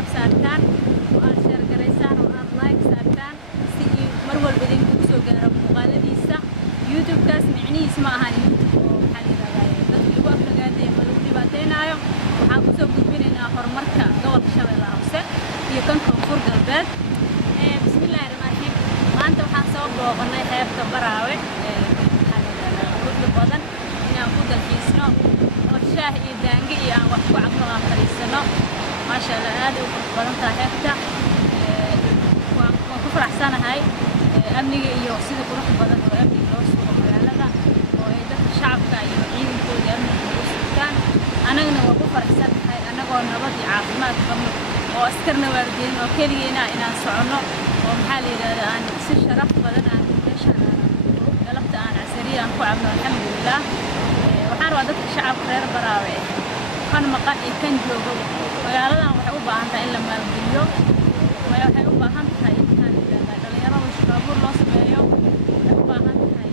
subscribe saartaan oo aad share garaysaan oo aad like saartaan si mar walba idinku soo gaaro muuqaaladiisa YouTube kaas micnihiis ma ahan oo maxaa la yiraahdaa dadka lagu aflagaaday ama lagu dhibaateynayo waxaan ku soo gudbinaynaa horumarka gobolka Shabeellaha Hoose iyo kan Koonfur Galbeed bismillaahir rahmaanir rahiim maanta waxaan soo booqanay xeebta Baraawe maxaa la yiraahdaa quruxda badan inaan ku dalxiisno oo shaah iyo daangi iyo aan wax ku cabno aan fariisano ما شاء الله هذا وقرن تاهبتا وكفر أحسنها أمني يوصل كروح بدن وأمني يوصل ومجالنا وإذا الشعب كيعين كود أمني يوصل كان أنا وكفر أحسنها أنا قلنا بدي عاصمات قمنا وأسكرنا وردين وكلينا إن صعنا ومحلي أن شرف بدن أن ليش أنا قلبت أنا سريع وعمل الحمد لله وحنا وعدت الشعب غير براوي كان مقال كان جوجو magaalada waxay u baahan tahay in la maalgeliyo waxay u baahan tahay in dhalinyarada shaqo loo sameeyo waxay u baahan tahay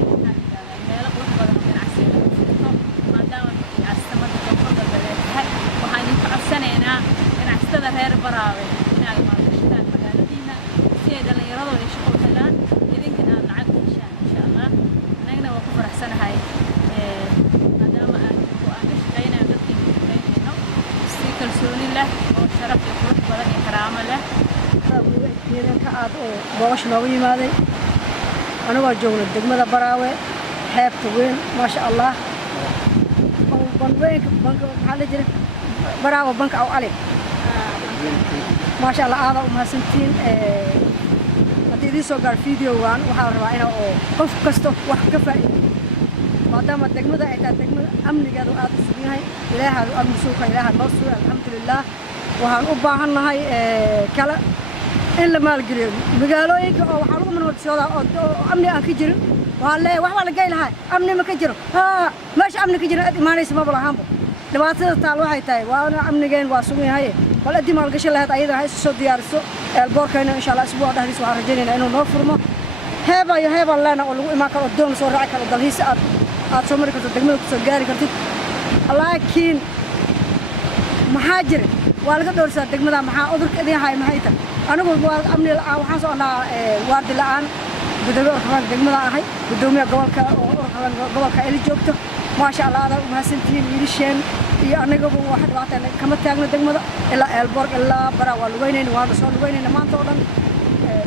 in meelo qurux badan oo ganacsi lagu furto maadaama caasimada Koonfur Galbeed tahay waxaan idin codsanaynaa ganacsatada reer Baraawe inaad maalgashataan magaaladiina si ay dhalinyarada ay shaqo u helaan idinkana aad lacag ka heshaan insha Allah anagana waan ku faraxsanahay maadaama aan ka shaqeynayo dadkii kalsooni leh oo sharaf iyo qurux badan iyo karaamo leh ciidanka aad oo booqash noogu yimaaday anagoo joogno degmada Baraawe xeebta weyn ma sha Allah banweynka banka waxa la jira Baraawe banka aw ali ma sha Allah aad u mahadsantiin hadii idin soo gaar video waan waxa la rabaa in oo qof kasto wax ka faa'iido maadaama degmada ay tahay degmada amnigeedu aad u sugan yahay ilaahay uu amni soo kale ilaahay noo soo alxamdulillah waxaan u baahanahay kala in la maalgeliyo magaalooyinka oo waxa lagu manwada oo amni aan ka jirin waa la wax la geylahay amni ma ka jiro meesha amni ka jiro imaanaysa ma balahaanba dhibaatada taal waxay tahay waa amnigeen waa sugan yahay bal adii maalgashi lahayd ayada waxay soo diyaariso eelboorkayna insha Allah isbuuc dhexdiisa waxaan rajaynaynaa inuu noo furmo heeba lana oo lagu imaan karo doon soo raaci karo dalxiis aad soo mari karto degmada ku soo gaari kartid laakiin maxaa jira waa laga doorsaa degmada maxaa udurka idin hay maxay tahay anigu waa amni la'aan waxaan soo anaa waardi la'aan gudoomiye orxan degmada ahay gudoomiye gobolka oo orxan gobolka ay joogto ma sha Allah aad u mahadsantiin wiilasheen iyo anagaba wax dhibaato kama taagno degmada ilaa eelboorg ilaa Baraawe waa lugeynayna waa soo lugeynayna maanta oo dhan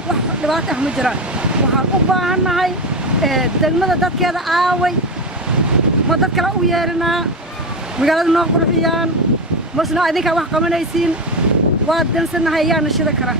wax dhibaato ah ma jiraan waxaan u baahanahay degmada dadkeeda aaway ma dad kale u yeerinaa magaalada noo qurxiyaan masna idinka wax qabanaysiin waa dansanahay yaa nashada kara